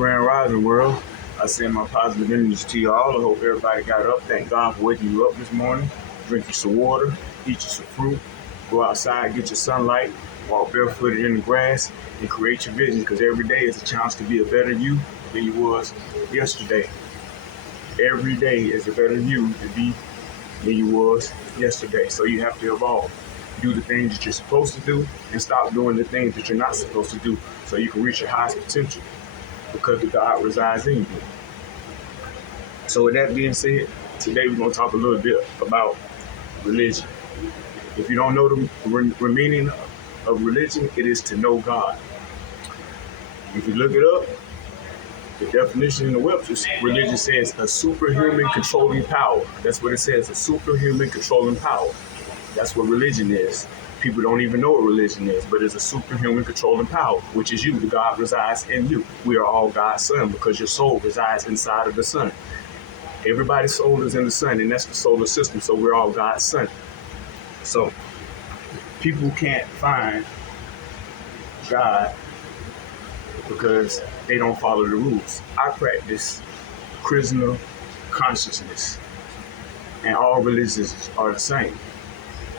Grand Rising world. I send my positive energy to you all. I hope everybody got up. Thank God for waking you up this morning. Drink you some water, eat you some fruit, go outside, get your sunlight, walk barefooted in the grass, and create your vision because every day is a chance to be a better you than you was yesterday. Every day is a better you to be than you was yesterday. So you have to evolve. Do the things that you're supposed to do and stop doing the things that you're not supposed to do so you can reach your highest potential because the God resides in you. So with that being said, today we're going to talk a little bit about religion. If you don't know the meaning of religion, it is to know God. If you look it up, the definition in the Webster's religion says a superhuman controlling power. That's what it says, a superhuman controlling power. That's what religion is. People don't even know what religion is, but it's a superhuman controlling power, which is you. The God resides in you. We are all God's son because your soul resides inside of the sun. Everybody's soul is in the sun, and that's the solar system, so we're all God's son. So people can't find God because they don't follow the rules. I practice Krishna consciousness, and all religions are the same.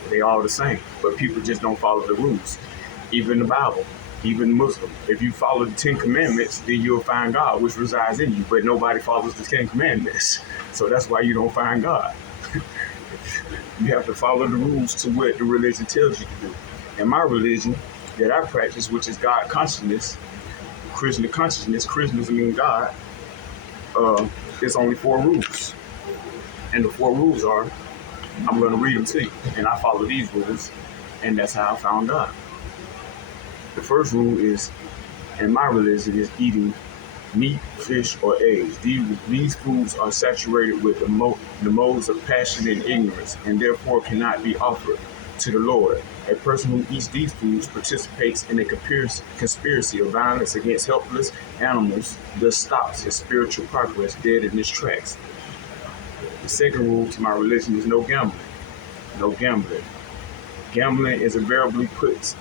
They all the same, but people just don't follow the rules. Even the Bible, even Muslim. If you follow the 10 Commandments, then you'll find God, which resides in you, but nobody follows the 10 Commandments. So that's why you don't find God. You have to follow the rules to what the religion tells you to do. And my religion that I practice, which is God consciousness, Krishna consciousness, Krishna means God, there's only 4 rules. And the 4 rules are, I'm going to read them to you. And I follow these rules, and that's how I found God. The first rule is, in my religion, is eating meat, fish, or eggs. These foods are saturated with the modes of passion and ignorance, and therefore cannot be offered to the Lord. A person who eats these foods participates in a conspiracy of violence against helpless animals, thus stops his spiritual progress dead in his tracks. The second rule to my religion is no gambling. No gambling. Gambling is invariably puts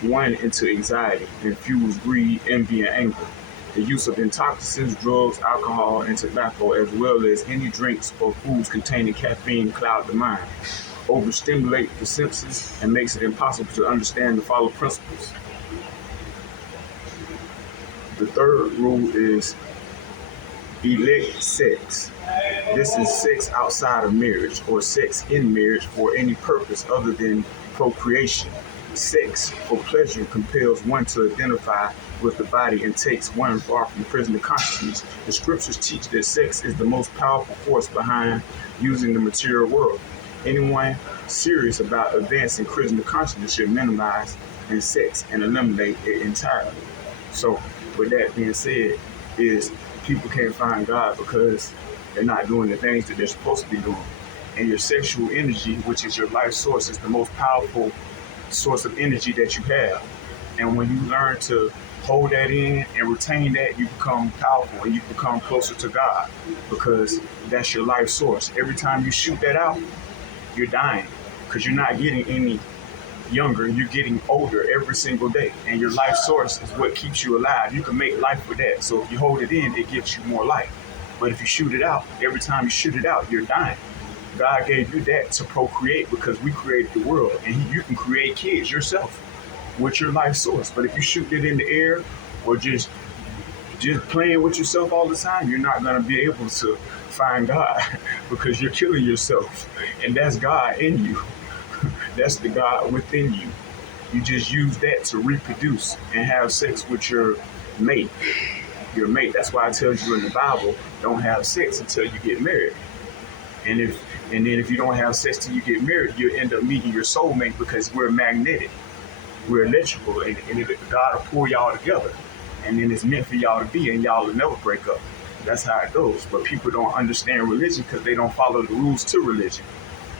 one into anxiety and fuels greed, envy, and anger. The use of intoxicants, drugs, alcohol, and tobacco, as well as any drinks or foods containing caffeine, cloud the mind, overstimulate the senses, and makes it impossible to understand the following principles. The third rule is elect sex. This is sex outside of marriage or sex in marriage for any purpose other than procreation. Sex for pleasure compels one to identify with the body and takes one far from the prison of consciousness. The scriptures teach that sex is the most powerful force behind using the material world. Anyone serious about advancing prison of consciousness should minimize in sex and eliminate it entirely. So with that being said, is people can't find God because they're not doing the things that they're supposed to be doing. And your sexual energy, which is your life source, is the most powerful source of energy that you have. And when you learn to hold that in and retain that, you become powerful and you become closer to God because that's your life source. Every time you shoot that out, you're dying because you're not getting any younger, you're getting older every single day. And your life source is what keeps you alive. You can make life with that. So if you hold it in, it gives you more life. But if you shoot it out, every time you shoot it out, you're dying. God gave you that to procreate because we created the world, and you can create kids yourself with your life source. But if you shoot it in the air or just playing with yourself all the time, you're not going to be able to find God because you're killing yourself, and that's God in you. That's the God within you. You just use that to reproduce and have sex with your mate. Your mate. That's why it tells you in the Bible, don't have sex until you get married. And then if you don't have sex till you get married, you'll end up meeting your soulmate because we're magnetic. We're electrical, and God will pull y'all together. And then it's meant for y'all to be, and y'all will never break up. That's how it goes. But people don't understand religion because they don't follow the rules to religion.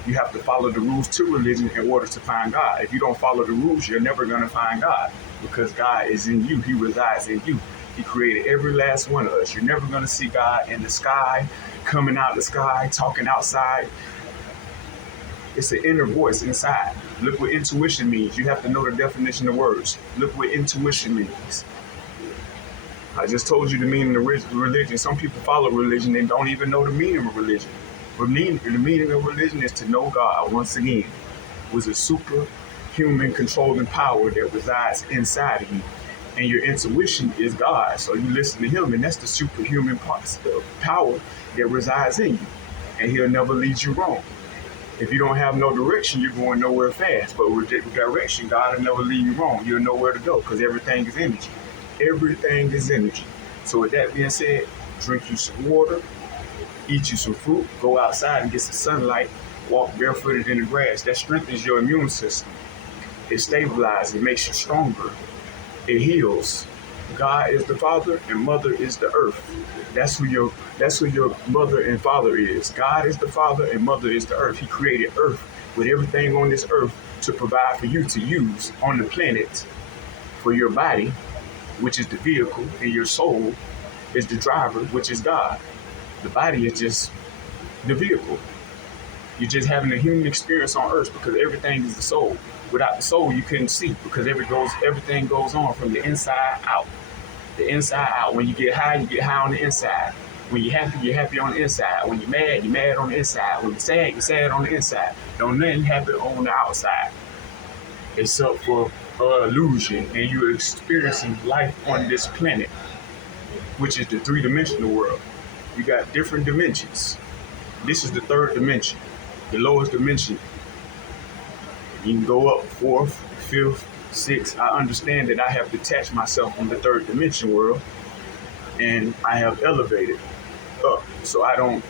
You have to follow the rules to religion in order to find God. If you don't follow the rules, you're never going to find God because God is in you. He resides in you. He created every last one of us. You're never going to see God in the sky, coming out the sky, talking outside. It's an inner voice inside. Look what intuition means. You have to know the definition of words. Look what intuition means. I just told you the meaning of religion. Some people follow religion and don't even know the meaning of religion. The meaning of religion is to know God, once again, was a superhuman controlling power that resides inside of you. And your intuition is God. So you listen to him, and that's the superhuman power that resides in you. And he'll never lead you wrong. If you don't have no direction, you're going nowhere fast. But with direction, God will never lead you wrong. You'll know where to go because everything is energy. Everything is energy. So with that being said, drink you some water, eat you some fruit, go outside and get some sunlight, walk barefooted in the grass. That strengthens your immune system. It stabilizes, it makes you stronger. It heals. God is the Father and Mother is the earth. That's who your mother and father is. God is the Father and Mother is the earth. He created earth with everything on this earth to provide for you to use on the planet for your body, which is the vehicle, and your soul is the driver, which is God. The body is just the vehicle. You're just having a human experience on earth because everything is the soul. Without the soul, you couldn't see because everything goes on from the inside out. The inside out. When you get high on the inside. When you're happy on the inside. When you're mad on the inside. When you're sad on the inside. Don't nothing happen on the outside. Except for illusion, and you're experiencing life on this planet, which is the three-dimensional world. You got different dimensions. This is the third dimension, the lowest dimension. You can go up fourth, fifth, sixth. I understand that I have detached myself from the third dimension world, and I have elevated up, so I don't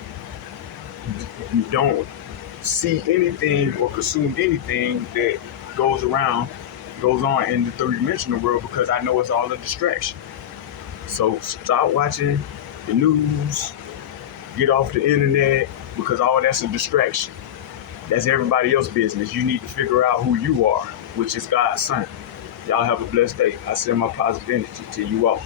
see anything or consume anything that goes on in the three-dimensional world because I know it's all a distraction. So stop watching the news, get off the internet, because all that's a distraction. That's everybody else's business. You need to figure out who you are, which is God's son. Y'all have a blessed day. I send my positive energy to you all.